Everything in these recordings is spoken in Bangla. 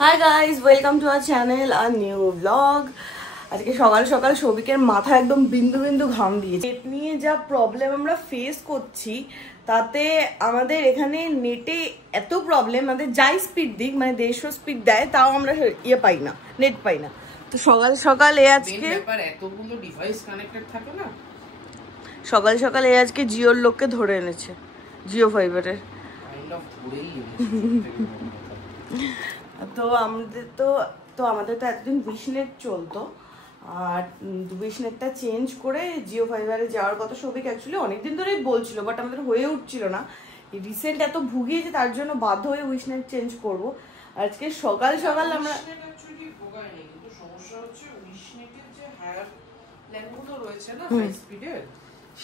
Hi guys, welcome to our channel, a new vlog. আজকে সকাল সকাল সবিকের মাথা একদম বিন্দু বিন্দু ঘাম দিয়েছে। নেট নিয়ে যা প্রবলেম আমরা ফেস করছি তাতে আমাদের এখানে নেটে এত প্রবলেম, আমাদের যাই স্পিড দিক মানে 150 স্পিড দেয় তাও আমরা পাই না, নেট পাই না। তো সকাল সকাল আজকে এতগুলো ডিভাইস কানেক্টেড থাকে না, সকাল সকাল আজকে জিওর লোককে ধরে এনেছে, জিও ফাইবারের। তো আমাদের তো এতদিন উইশনেট চলতো, আর উইশনেটটা চেঞ্জ করে জিও ফাইবারে যাওয়ার কথা সবিক অ্যাকচুয়ালি অনেকদিন ধরেই বলছিল, বাট আমাদের হয়ে উঠছিল না। রিসেন্ট এত ভুগিয়েছে তার জন্য বাধ্য হয়ে উইশনেট চেঞ্জ করব। আজকে সকাল সকাল আমরা সমস্যা হচ্ছে উইশনেটের যে হায়ার প্ল্যানগুলো রয়েছে না হাই স্পিডের,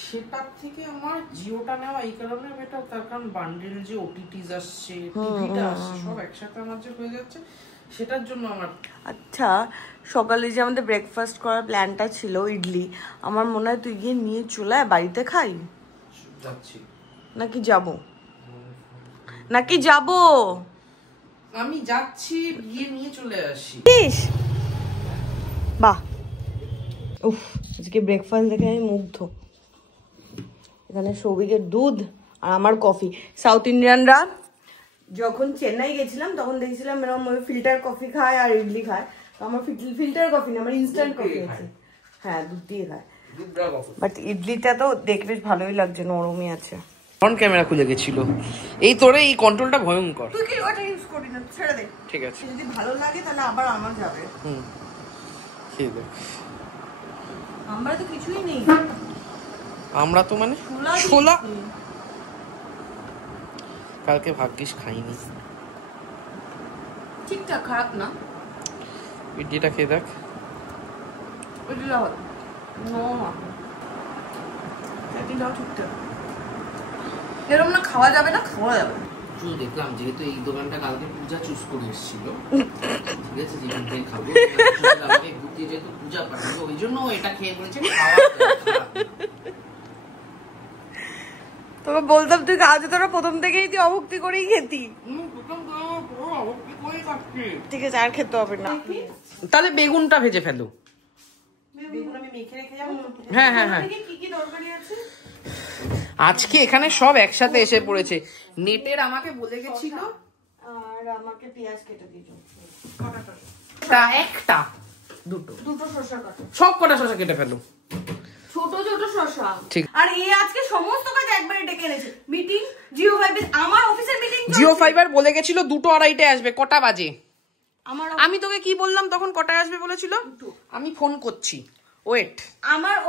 সেটার থেকে আমার জিওটা নেওয়া এই কারণে বেটার, তার কারণ বান্ডেল যে ওটিটিস আসছে, টিভিটা আসছে, সব একসাথে আমার যে হয়ে যাচ্ছে, সেটার জন্য আমার। আচ্ছা, সকালে যে আমাদের ব্রেকফাস্ট করার প্ল্যানটা ছিল ইডলি, আমার মনে হয় তুই গিয়ে নিয়ে চলে আয়, বাড়িতে খাই যাচ্ছি নাকি যাব আমি যাচ্ছি, গিয়ে নিয়ে চলে আসি। বাহ, উফ, আজকে ব্রেকফাস্ট দেখে আমি মুগ্ধ। এখানে সৌভিকের দুধ আর আমার কফি। সাউথ ইন্ডিয়ানরা যখন চেন্নাই গেছিলাম তখন দেখছিলাম এরকম ফিল্টার কফি খায় আর ইডলি খায়, তো আমার ফিল্টার কফি না, আমার ইনস্ট্যান্ট কফি আছে। হ্যাঁ, দুধ দিয়ে খায়, বাট ইডলিটা তো দেখে বেশ ভালোই লাগছে, নরমই আছে। ফ্রন্ট ক্যামেরা খুলে গেছিল, এই তোরে এই কন্ট্রোলটা ভয়ঙ্কর। তুই কি ওটা ইউজ করি না, ছেড়ে দে। ঠিক আছে, যদি ভালো লাগে তাহলে আবার আমার যাবে। ঠিক আছে, আমরা তো কিছুই নেই, আমরা তো মানে ছোলা কালকে ভাগ্যিস খাইনি। ঠিকঠাক, খারাপ না। ইডলিটা খেয়ে দেখ, ইডলিটা ভালো, ইডলিটাও ঠিকঠাক। এরকম না খাওয়া যাবে না, খাওয়া যাবে। শুধু দেখলাম যেহেতু এই দোকানটা কালকে পূজা চুজ করে এসেছিল, ঠিক আছে, যে খাবো আমাকে বুঝিয়ে যেহেতু পূজা পাঠাবো, ওই জন্য এটা খেয়ে বলেছে তোকে বলতাম তুই কাজ, তোরা প্রথম থেকেই তুই অভক্তি করেই খেতি। ঠিক আছে, আর খেতে হবে না। তাহলে বেগুনটা ভেজে ফেলো। বেগুন আমি মেখে রেখে যাবো। হ্যাঁ হ্যাঁ হ্যাঁ, কি কি দরকারি আছে আজকে এখানে সব একসাথে এসে পড়েছে। নেটের আমাকে বলে গেছিল, আর আমাকে পেঁয়াজ কেটে দিও, একটা দুটো শসা কাটো, সব কটা শসা কেটে ফেলো, ছোট ছোট শসা। ঠিক। আর এই আজকে সমস্ত কাজ একবারে ডেকে এনেছে। মিটিং জিও ফাইবার, আমার অফিসের মিটিং। জিও ফাইবার বলে গেছিল 2:30 আসবে, কটা বাজে? আমি তোকে কি বললাম তখন, কটায় আসবে বলেছিল? আমি ফোন করছি, ওয়েট।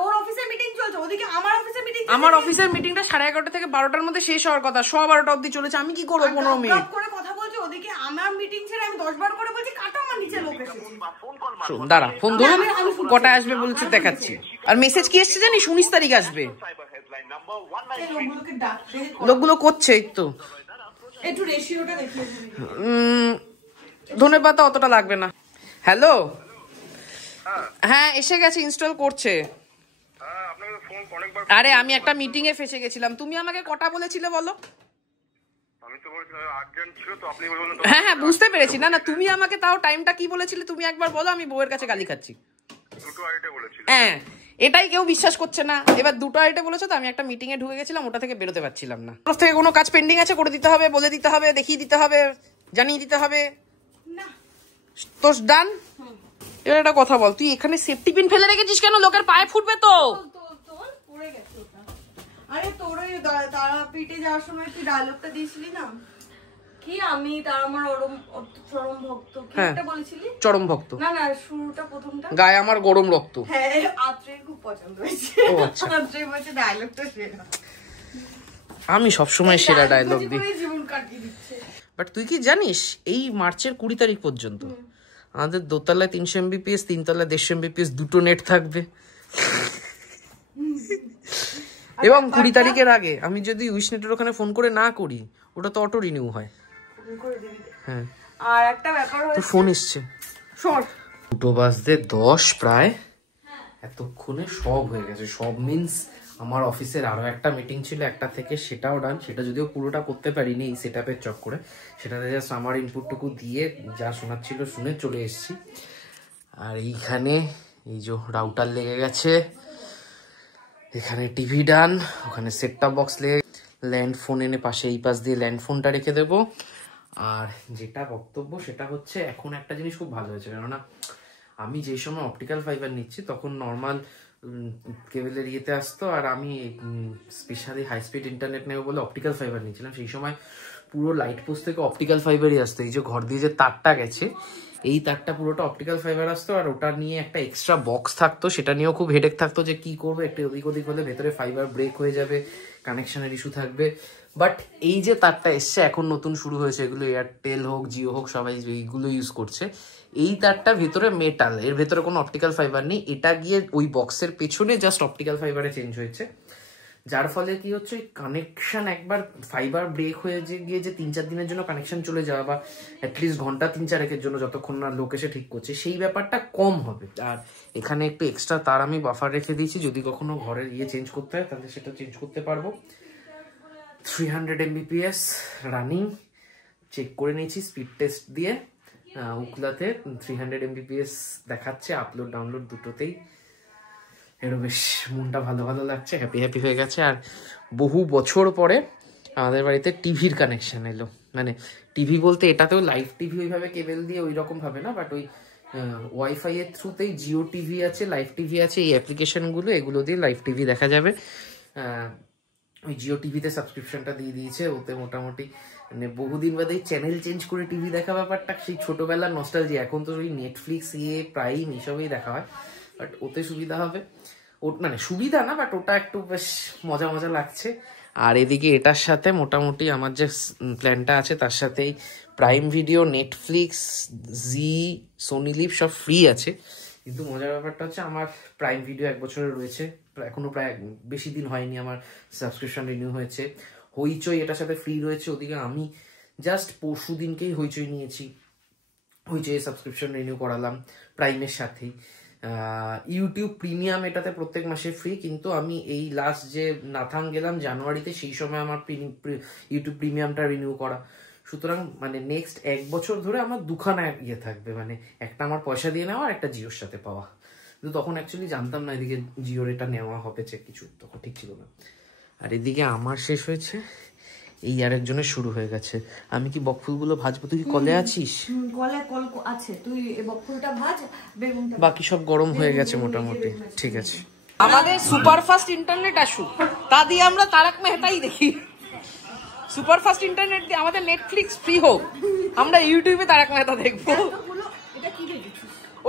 ওর অফিসের মিটিং চলছে, ওদিকে আমার অফিসের মিটিং। আমার অফিসের মিটিংটা 11:30 থেকে 12টার মধ্যে শেষ হওয়ার কথা, 12:15 অবধি চলেছে। আমি কি করবো 15 মিনিট করে কথা বলছি, ওদিকে আমার মিটিং ছেড়ে আমি 10-12 করে বলছি কাটো, আমার নিচে লোক এসেছে। দাঁড়া, ফোন ধরুন, কটায় আসবে বলছে দেখাচ্ছি। আর মেসেজ কি এসছে জানিস? 19 তারিখ আসবে। লোকগুলো করছে, এই তো একটু রেশিওটা দেখিয়ে দিবি। ধন্যবাদ, অতটা লাগবে না। হ্যালো, হ্যাঁ এসে গেছে, ইনস্টল করছে। আরে আমি একটা মিটিং এ ফেসে গেছিলাম। তুমি আমাকে কটা বলেছিলে বলো? হ্যাঁ হ্যাঁ, বুঝতে পেরেছি। না না, তুমি আমাকে তাও টাইমটা কি বলেছিলে তুমি একবার বলো, আমি বউয়ের কাছে গালি খাচ্ছি। হ্যাঁ, এটাই কেউ বিশ্বাস করছে না। এবার 2:30 বলেছো তো, আমি একটা মিটিং এ ঢুকে গেছিলাম, ওটা থেকে বেরোতে পারছিলাম না। তরফ থেকে কোনো কাজ পেন্ডিং আছে, করে দিতে হবে, বলে দিতে হবে, দেখিয়ে দিতে হবে, জানিয়ে দিতে হবে। তো ডান। এবার একটা কথা বল, তুই এখানে সেফটি পিন ফেলে রেখেছিস কেন? লোকের পায়ে ফুটবে তো। আরে তোর ওই তারাপীঠে যাওয়ার সময় তুই ডায়লগটা দিয়েছিলি না, কি আমি তার আমার চরম ভক্ত, কি একটা বলেছিলি? চরম ভক্ত না না, শুরুটা প্রথমটা গায়ে আমার গরম রক্ত। হ্যাঁ, আত্রের খুব পছন্দ হয়েছে। আত্রে বলছে ডায়লগটা সেরা। আমি সবসময় সেরা ডায়লগ দিই, জীবন কাটিয়ে দিচ্ছে। বাট তুই কি জানিস এই মার্চের 20 তারিখ পর্যন্ত আমাদের দোতলায় 300 MBPS, 3 তলায় 150 MBPS দুটো নেট থাকবে। এবং 20 তারিখের আগে আমি যদি উইশনেটের ওখানে ফোন করে না করি, ওটা তো অটো রিনিউ হয়। হ্যাঁ, আর একটা ব্যাপার হচ্ছে, তোর ফোন এসছে, শর্ট 2:10 প্রায়। এতক্ষণে সব হয়ে গেছে। সব মিন্স আমার অফিসের আরো একটা মিটিং ছিল একটা থেকে, সেটাও ডান। সেটা যদিও পুরোটা করতে পারিনি এই সেটআপের চক্করে, সেটাতে জাস্ট আমার ইনপুটটুকু দিয়ে যা শোনার ছিল শুনে চলে এসেছি। আর এইখানে এই যে রাউটার লেগে গেছে, এখানে টিভি ডান, ওখানে সেট টপ বক্স লেগে, ল্যান্ড ফোন এনে পাশে এই পাশ দিয়ে ল্যান্ড ফোনটা রেখে দেবো। আর যেটা বক্তব্য সেটা হচ্ছে এখন একটা জিনিস খুব ভালো হয়েছে, কেননা আমি যে সময় অপটিক্যাল ফাইবার নিচ্ছি তখন নর্মাল কেবলের ইয়েতে আসতো, আর আমি স্পেশালি হাই স্পিড ইন্টারনেট নেব বলে অপটিক্যাল ফাইবার নিয়েছিলাম। সেই সময় পুরো লাইট পোস্ট থেকে অপটিক্যাল ফাইবারই আসতো। এই যে ঘর দিয়ে যে তারটা গেছে এই তারটা পুরোটা অপটিক্যাল ফাইবার আসতো, আর ওটা নিয়ে একটা এক্সট্রা বক্স থাকতো, সেটা নিয়েও খুব হেডেক থাকতো যে কি করবো, একটু ওদিক ওদিক হলে ভেতরে ফাইবার ব্রেক হয়ে যাবে, কানেকশনের ইস্যু থাকবে। বাট এই যে তারটা এসছে এখন নতুন শুরু হয়েছে, এগুলো এয়ারটেল হোক জিও হোক সবাই এইগুলো ইউজ করছে। এই তারটা ভেতরে মেটাল, এর ভেতরে কোনো অপটিক্যাল ফাইবার নেই, এটা গিয়ে ওই বক্সের পেছনে জাস্ট অপটিক্যাল ফাইবারে চেঞ্জ হয়েছে। যার ফলে কি হচ্ছে, ওই কানেকশন একবার ফাইবার ব্রেক হয়ে গিয়ে যে 3-4 দিনের জন্য কানেকশন চলে যাওয়া, বা অ্যাটলিস্ট ঘন্টা 3-4 জন্য যতক্ষণ না লোক এসে ঠিক করছে, সেই ব্যাপারটা কম হবে। আর এখানে একটু এক্সট্রা তার আমি বাফার রেখে দিয়েছি, যদি কখনো ঘরের ইয়ে চেঞ্জ করতে হয় তাহলে সেটা চেঞ্জ করতে পারবো। 300 Mbps রানিং, চেক করে নিয়েছি স্পিড টেস্ট দিয়ে, উকলাতে 300 Mbps দেখাচ্ছে, আপলোড ডাউনলোড দুটোতেই। এরও বেশ মনটা ভালো ভালো লাগছে, হ্যাপি হ্যাপি হয়ে গেছে। আর বহু বছর পরে আমাদের বাড়িতে টিভির কানেকশন এলো, মানে টিভি বলতে এটাতেও লাইভ টিভি ওইভাবে কেবল দিয়ে ওই রকম ভাবে না, বাট ওই ওয়াইফাই এর থ্রুতেই জিও টিভি আছে, লাইভ টিভি আছে, এই অ্যাপ্লিকেশনগুলো এগুলো দিয়ে লাইভ টিভি দেখা যাবে। ওই জিও টিভিতে সাবস্ক্রিপশনটা দিয়ে দিয়েছে, ওতে মোটামুটি মানে বহুদিন বাদে চ্যানেল চেঞ্জ করে টিভি দেখা ব্যাপারটা সেই ছোটবেলার নস্টালজি। এখন তো ওই নেটফ্লিক্স প্রাইম এইসবই দেখা হয়, বাট ওতে সুবিধা হবে, ও মানে সুবিধা না, বাট ওটা একটু বেশ মজা মজা লাগছে। আর এদিকে এটার সাথে মোটামুটি আমার যে প্ল্যানটা আছে তার সাথেই প্রাইম ভিডিও, নেটফ্লিক্স, জি, সোনি লিভ সব ফ্রি আছে। কিন্তু মজার ব্যাপারটা হচ্ছে আমার প্রাইম ভিডিও 1 বছরের রয়েছে, এখনো প্রায় বেশি দিন হয়নি আমার সাবস্ক্রিপশন রিনিউ হয়েছে। হইচই এটার সাথে ফ্রি রয়েছে, ওদিকে আমি জাস্ট পরশু দিনকেই হইচই নিয়েছি, হইচই সাবস্ক্রিপশন রিনিউ করালাম প্রাইমের সাথেই। ইউটিউব প্রিমিয়াম এটাতে প্রত্যেক মাসে ফ্রি, কিন্তু আমি এই লাস্ট যে নাথাং গেলাম জানুয়ারিতে, সেই সময় আমার ইউটিউব প্রিমিয়ামটা রিনিউ করা। সুতরাং মানে নেক্সট 1 বছর ধরে আমার দুখানা ইয়ে থাকবে, মানে একটা আমার পয়সা দিয়ে নেওয়া আর একটা জিওর সাথে পাওয়া। কিন্তু তখন অ্যাকচুয়ালি জানতাম না এদিকে জিওর এটা নেওয়া হবে, কিছু তখন ঠিক ছিল না। আর এদিকে আমার শেষ হয়েছে, এই আরেকজনের শুরু হয়ে গেছে। আমি কি বকফুলগুলো ভাজবো? তুই কি কলে আছিস? কলে কল আছে, তুই বকফুলটা ভাজ, বেগুনটা বাকি সব গরম হয়ে গেছে মোটামুটি, ঠিক আছে। আমাদের সুপারফাস্ট ইন্টারনেট আসুক, তা দিয়ে আমরা তারক মেহতাই দেখি। সুপারফাস্ট ইন্টারনেট দিয়ে আমাদের নেটফ্লিক্স ফ্রি হোক, আমরা ইউটিউবে তারক মেহতা দেখবো।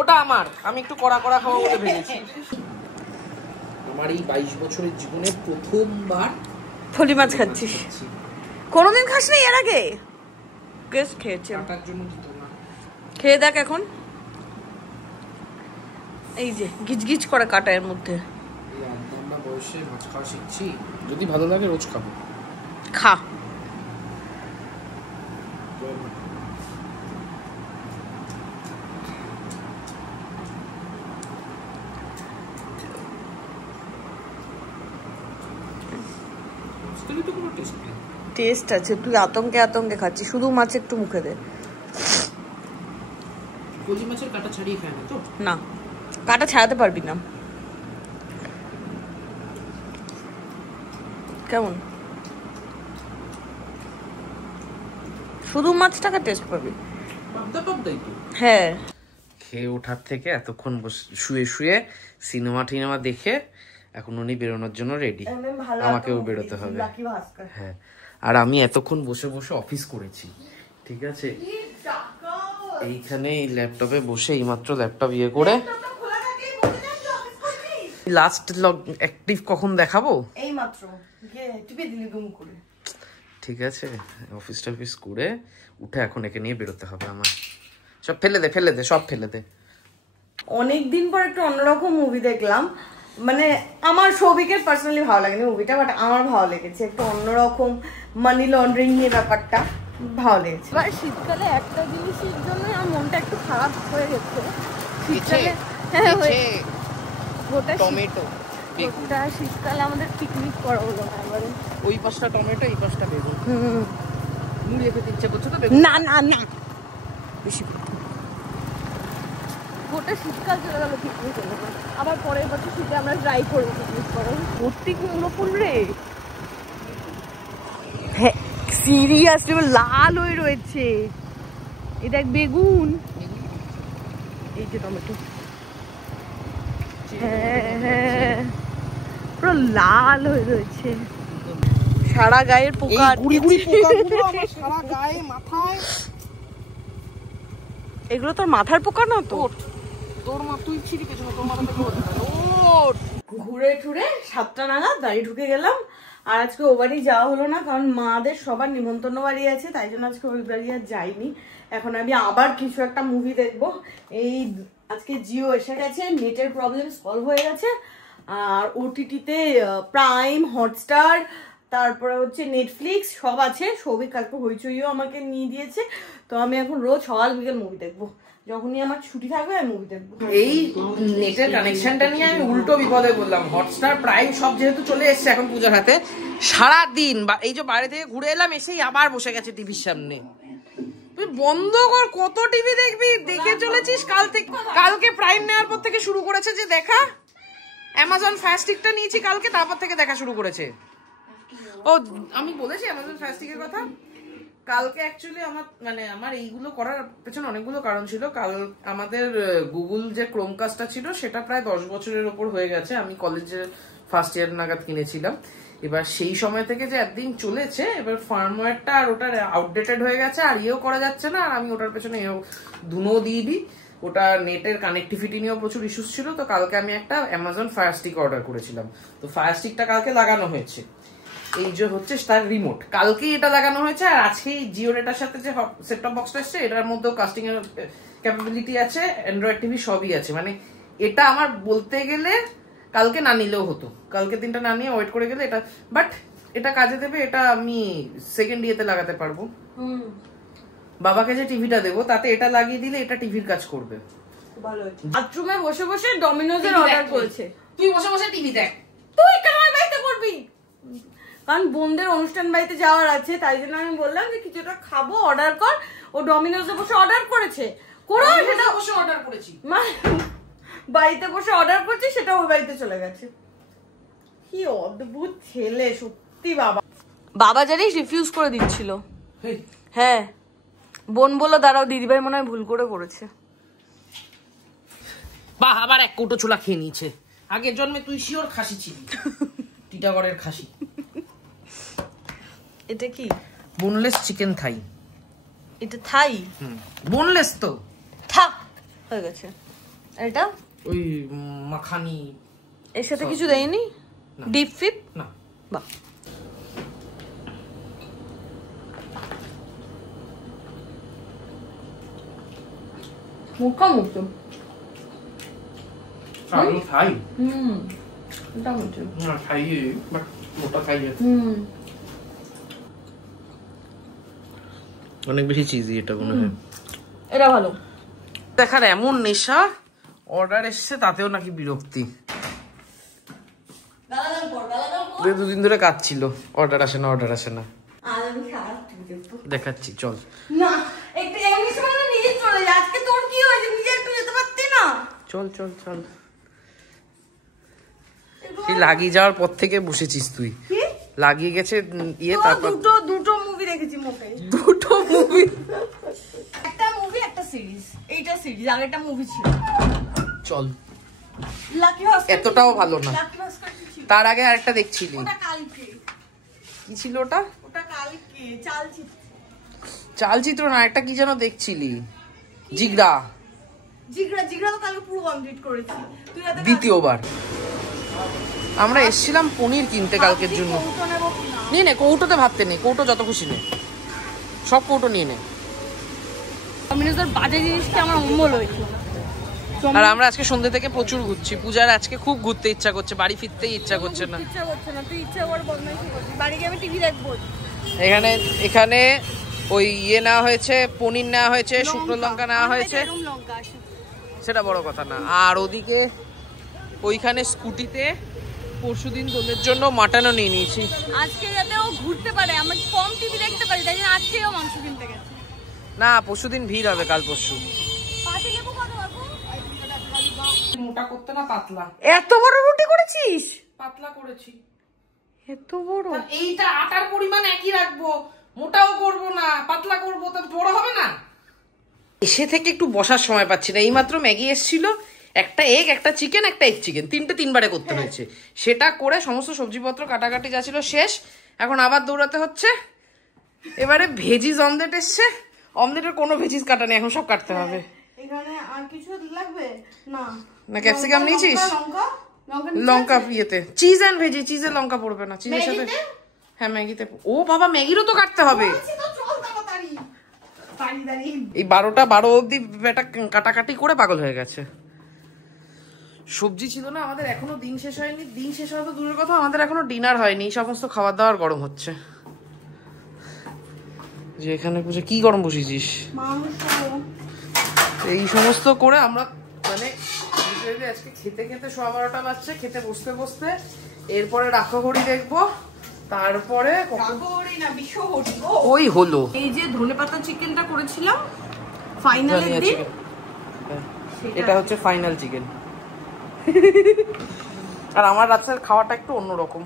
ওটা আমার, আমি একটু কড়া কড়া খাবো বলে ভেবেছি। আমার এই 22 বছরের জীবনে প্রথমবার ফলি মাছ খাচ্ছিস। কোনোদিন খাস না এর আগে? কেস খেয়েছে, খেয়ে দেখ এখন। এই যে গিজগিজ করে কাটা এর মধ্যে। আমরা বয়সে মাছ খাওয়া শিখছি, যদি ভালো লাগে রোজ খাবো। খা। টেস্ট আছে, তুই আতঙ্কে আতঙ্কে খাচ্ছিস, শুধু মাছ একটু মুখে দে। কলি মাছের কাটা ছাড়িয়ে খায় না তো? না, কাটা ছাড়াতে পারবি না। কেমন? শুধু মাছটাকে টেস্ট পাবি। হ্যাঁ, খেয়ে ওঠার থেকে এতক্ষণ শুয়ে শুয়ে সিনেমা টিনেমা দেখে এখন উনি বেরোনোর জন্য রেডি, আমাকেও বেরোতে হবে। হ্যাঁ, আর আমি এতক্ষণ বসে বসে অফিস করেছি, ঠিক আছে। এইখানে এই ল্যাপটপে বসে এইমাত্র ল্যাপটপ ইয়ে করে লাস্ট লগ অ্যাক্টিভ কখন দেখাবো? এইমাত্র টিপে দিলি গুম করে। ঠিক আছে, অফিস টফিস করে উঠে এখন একে নিয়ে বেরোতে হবে আমার। সব ফেলে দে, ফেলে দে, সব ফেলে দে। অনেকদিন পর একটা অন্যরকম মুভি দেখলাম, মানে আমার সৌভিকের পার্সোনালি ভালো লাগেনি মুভিটা, বাট আমার ভালো লেগেছে। একটু অন্যরকম মানি লন্ডারিং নিয়ে ব্যাপারটা ভালো লেগেছে। এবার শীতকালে একটা জিনিসের জন্য আমার মনটা একটু খারাপ হয়ে গেছে। শীতকালে টমেটো ওটা শীতকালে আমাদের পিকনিক করা হলো না এবারে। ওই পাশটা টমেটো, এই পাশটা বেগুন। মুড়িয়ে খেতে ইচ্ছে করছে তো? না না না, বেশি গোটা শীতকাল চলে গেল পিকনিক হলো না। আবার পরের বছর শীতে আমরা ট্রাই করবো পিকনিক করার। ভর্তি কুমড়ো ফুল রে, সিরিয়াসলি লাল হয়ে রয়েছে। এই দেখ বেগুন, এই যে টমেটো, হ্যাঁ পুরো লাল হয়ে রয়েছে। সারা গায়ের পোকা, সারা গায়ে মাথায়। এগুলো তোর মাথার পোকা না তো? তোর মা, তুই ছিড়ি পেছনে, তোর মাথা থেকে ঘুরে টুরে 7টা নাগাদ বাড়ি ঢুকে গেলাম। আর আজকে ও বাড়ি যাওয়া হলো না, কারণ মাদের সবার নিমন্ত্রণ বাড়ি আছে, তাই জন্য আজকে ওই বাড়ি আর যাইনি। এখন আমি আবার কিছু একটা মুভি দেখবো। এই আজকে জিও এসে গেছে, নেটের প্রবলেম সলভ হয়ে গেছে। আর ওটিটিতে প্রাইম, হটস্টার, তারপরে হচ্ছে নেটফ্লিক্স সব আছে। সবই কালকে হইচইও আমাকে নিয়ে দিয়েছে। তো আমি এখন রোজ সকাল বিকেল মুভি দেখবো, যখনই আমার ছুটি থাকবে আমি মুভি দেখবো। এই নেটের কানেকশনটা নিয়ে আমি উল্টো বিপদে বললাম। হটস্টার, প্রাইম সব যেহেতু চলে এসছে এখন পূজার হাতে, সারাদিন এই যে বাইরে থেকে ঘুরে এলাম, এসেই আবার বসে গেছে টিভির সামনে। তুই বন্ধ কর, কত টিভি দেখবি? দেখে চলেছিস কাল থেকে। কালকে প্রাইম নেওয়ার পর থেকে শুরু করেছে যে দেখা। অ্যামাজন ফায়ার স্টিকটা নিয়েছি কালকে, তারপর থেকে দেখা শুরু করেছে। ও আমি বলেছি অ্যামাজন ফায়ার স্টিকের কথা কালকে। অ্যাকচুয়ালি আমার এইগুলো করার পেছনে অনেকগুলো কারণ ছিল। কাল আমাদের গুগল যে ক্রোমকাস্টটা ছিল সেটা প্রায় 10 বছরের ওপর হয়ে গেছে। আমি কলেজে ফার্স্ট ইয়ার নাগাদ কিনেছিলাম। এবার সেই সময় থেকে যে একদিন চলেছে, এবার ফার্মওয়্যারটা আর ওটার আউটডেটেড হয়ে গেছে, আর ইয়েও করা যাচ্ছে না। আর আমি ওটার পেছনে ধুনো দিয়ে দিই। ওটা নেটের কানেক্টিভিটি নিয়েও প্রচুর ইস্যুস ছিল। তো কালকে আমি একটা অ্যামাজন ফায়ার স্টিক অর্ডার করেছিলাম। তো ফায়ার স্টিকটা কালকে লাগানো হয়েছে। এই যে হচ্ছে তার রিমোট, কালকেই এটা লাগানো হয়েছে। আর আজকে জিও ডেটার সাথে যে সেট টপ বক্সটা এসছে, এটার মধ্যেও কাস্টিং এর ক্যাপাবিলিটি আছে, অ্যান্ড্রয়েড টিভি সবই আছে। মানে এটা আমার বলতে গেলে কালকে না নিলেও হতো, কালকে দিনটা না নিয়ে ওয়েট করে গেলে এটা, বাট এটা কাজে দেবে। এটা আমি সেকেন্ড ইয়েতে লাগাতে পারবো। বাবাকে যে টিভিটা দেবো তাতে এটা লাগিয়ে দিলে এটা টিভির কাজ করবে। ভালো হয়েছে। বাথরুমে বসে বসে ডমিনোজের অর্ডার করেছে। তুই বসে বসে টিভি দেখ। তুই কেন বাড়িতে করবি? কারণ বোনদের অনুষ্ঠান বাড়িতে যাওয়ার আছে, তাই জন্য আমি বললাম যে কিছুটা খাবো, অর্ডার কর। ও ডমিনোজে বসে অর্ডার করেছে, করো সেটা বসে অর্ডার করেছি, বাড়িতে বসে অর্ডার করছি, সেটা ওই বাড়িতে চলে গেছে। কি অদ্ভুত ছেলে সত্যি। বাবা বাবা জানিস রিফিউজ করে দিচ্ছিল। হ্যাঁ, বোন বললো দাঁড়াও, দিদিভাই মনে হয় ভুল করে করেছে। বাহ, আবার এক কৌটো ছোলা খেয়ে নিয়েছে। আগের জন্মে তুই শিওর খাসি ছিলি, টিটাগড়ের খাসি। এটা কি? বোনলেস চিকেন থাই। এটা থাই? বোনলেস তো থাক হয়ে গেছে। এটা ওই মাখানি, এর সাথে কিছু দেয়নি? ডিপ ফিট না? বাহ, মুখা মুখো। আলু থাই? এটা মুখো না, থাই বাট মোটা থাই। অনেক বেশি চিজি এটা মনে হয়। এটা ভালো। দেখার এমন নেশা, অর্ডার এসছে তাতেও নাকি বিরক্তি। দুদিন ধরে কাজ ছিল, অর্ডার আসে না, অর্ডার আসে না। দেখাচ্ছি চল। না একটু এমনি সময় নিয়ে চলে যা। আজকে তোর কি হয়েছে? নিজে একটু যেতে পারতি না? চল চল চল। তুই লাগিয়ে যাওয়ার পর থেকে বসেছিস তুই। লাগিয়ে গেছে ইয়ে, তারপর দুটো মুভি দেখেছি মোটে। দুটো মুভি? একটা মুভি একটা সিরিজ। এইটা সিরিজ, আগেরটা মুভি ছিল। চল। লাকি ভাস্কর এতটাও ভালো না। লাকি ভাস্কর ছিল। তার আগে আরেকটা দেখছিলি? ওটা কালকে। কি ছিল ওটা? ওটা কালকে চালচিত্র। চালচিত্র না, একটা কি যেন দেখছিলি? জিগরা। জিগরা, জিগরা তো কালকে পুরো কমপ্লিট করেছি। তুই রাতে দ্বিতীয়বার আমরা এসেছিলাম পনির কিনতে কালকের জন্য। নিয়ে নে, কৌটোতে ভাবতে নেই, কৌটো যত খুশি নে, সব কৌটো নিয়ে নে। ডমিনোজের বাজে জিনিসটা আমার অম্বল হয়েছে। আর আমরা আজকে সন্ধ্যে থেকে প্রচুর ঘুরছি। পূজার আজকে খুব ঘুরতে ইচ্ছা করছে, বাড়ি ফিরতেই ইচ্ছা করছে না। ইচ্ছা করছে না, তুই ইচ্ছা করে বদমাইশি করছিস। বাড়ি গিয়ে আমি টিভি দেখবো। এখানে ওই ইয়ে নেওয়া হয়েছে, পনির নেওয়া হয়েছে, শুকনো লঙ্কা নেওয়া হয়েছে, সেটা বড় কথা না। আর ওদিকে ওইখানে স্কুটিতে পরশুদিন তোদের জন্য মাটনও নিয়ে নিয়েছি। আজকে যাতে ও ঘুরতে পারে, আমরা কম টিভি দেখতে পারি, তাই জন্য আজকেও মাংস কিনতে গেছে। না পরশুদিন ভিড় হবে, কাল পরশু। পাতি লেবু কত বাবু? মোটা করতে না পাতলা। এত বড় রুটি করেছিস? পাতলা করেছি। এত বড়? এইটা আটার পরিমাণ একই রাখবো, মোটাও করব না পাতলা করব, তো বড় হবে না। এসে থেকে একটু বসার সময় পাচ্ছি না। এইমাত্র ম্যাগি এসেছিল, একটা এগ, একটা চিকেন, একটা এগ চিকেন, তিনবারে করতে হয়েছে। সেটা করে সমস্ত সবজিপত্র কাটাকাটি যা ছিল শেষ। এখন আবার দৌড়াতে হচ্ছে। এবারে ভেজিস অমলেট এসছে, অমলেটের কোনো ভেজিস কাটা নেই, এখন সব কাটতে হবে। এখানে আর কিছু লাগবে না? না ক্যাপসিকাম নিয়েছিস? লঙ্কা লঙ্কা ইয়েতে চিজ এন্ড ভেজি, চিজে লঙ্কা পড়বে না, চিজের সাথে। হ্যাঁ ম্যাগিতে। ও বাবা ম্যাগিরও তো কাটতে হবে। এই 12 অবধি বেটা কাটাকাটি করে পাগল হয়ে গেছে। সবজি ছিল না আমাদের, এখনো দিন শেষ হয়নি। দিন শেষ হওয়া তো দূরের কথা, আমাদের এখনো ডিনার হয়নি। সমস্ত খাবার দাবার গরম হচ্ছে। যে এখানে বুঝে কি গরম বসিয়েছিস? এই সমস্ত করে আমরা মানে আজকে খেতে খেতে 12:15 বাজছে, খেতে বসতে বসতে। এরপরে রাখাহরি দেখবো, তারপরে ওই হলো। এই যে ধনেপাতা চিকেনটা করেছিলাম ফাইনালের দিন, এটা হচ্ছে ফাইনাল চিকেন। আর আমার রাতের খাওয়াটা একটু অন্যরকম।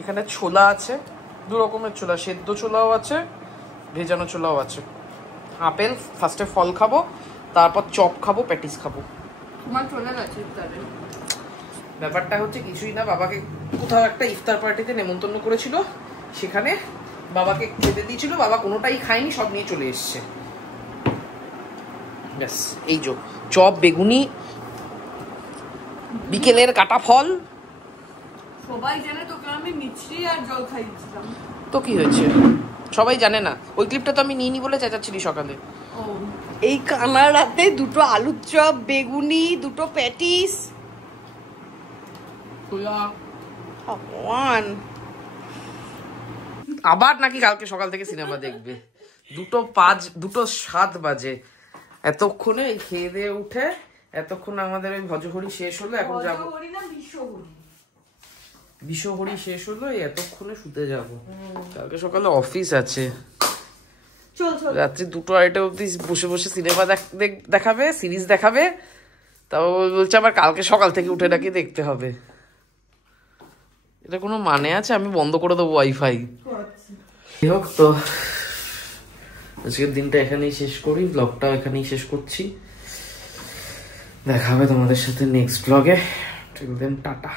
এখানে ছোলা আছে, 2 রকমের ছোলা, সেদ্ধ ছোলাও আছে, ভেজানো ছোলাও আছে। আপেল ফার্স্টে, ফল খাবো, তারপর চপ খাবো, প্যাটিস খাবো। ব্যাপারটা হচ্ছে কিছুই না, বাবাকে কোথাও একটা ইফতার পার্টিতে নেমন্তন্ন করেছিল, সেখানে বাবাকে খেতে দিয়েছিল, বাবা কোনোটাই খায়নি, সব নিয়ে চলে এসছে। ব্যাস এই যে চপ, বেগুনি, বিকেলের কাটা ফল। সবাই জানে তোকে আমি মিষ্টি আর জল খাই দিচ্ছিলাম। তো কি হয়েছে? সবাই জানে না? ওই ক্লিপটা তো আমি নিইনি বলে চেঁচাচ্ছিলি সকালে। এই কানা রাতে 2টো আলুর চপ, বেগুনি, 2টো প্যাটিস। ভগবান। আবার নাকি কালকে সকাল থেকে সিনেমা দেখবে। 2:07 বাজে। এতক্ষণে খেয়ে দিয়ে উঠে এতক্ষণ আমাদের ওই ভজহরি শেষ হলো, এখন যাবো বিশ্বহরি শেষ হলো, এতক্ষণে শুতে যাব। কালকে সকালে অফিস আছে। রাত্রি 2:30 অবধি বসে বসে সিনেমা দেখাবে, সিরিজ দেখাবে। তাও বলছে আবার কালকে সকাল থেকে উঠে নাকি দেখতে হবে। এটা কোনো মানে আছে? আমি বন্ধ করে দেবো ওয়াইফাই। হোক তো, আজকের দিনটা এখানেই শেষ করি, ব্লগটা এখানেই শেষ করছি। দেখা হবে তোমাদের সাথে নেক্সট ব্লগে। Till then tata.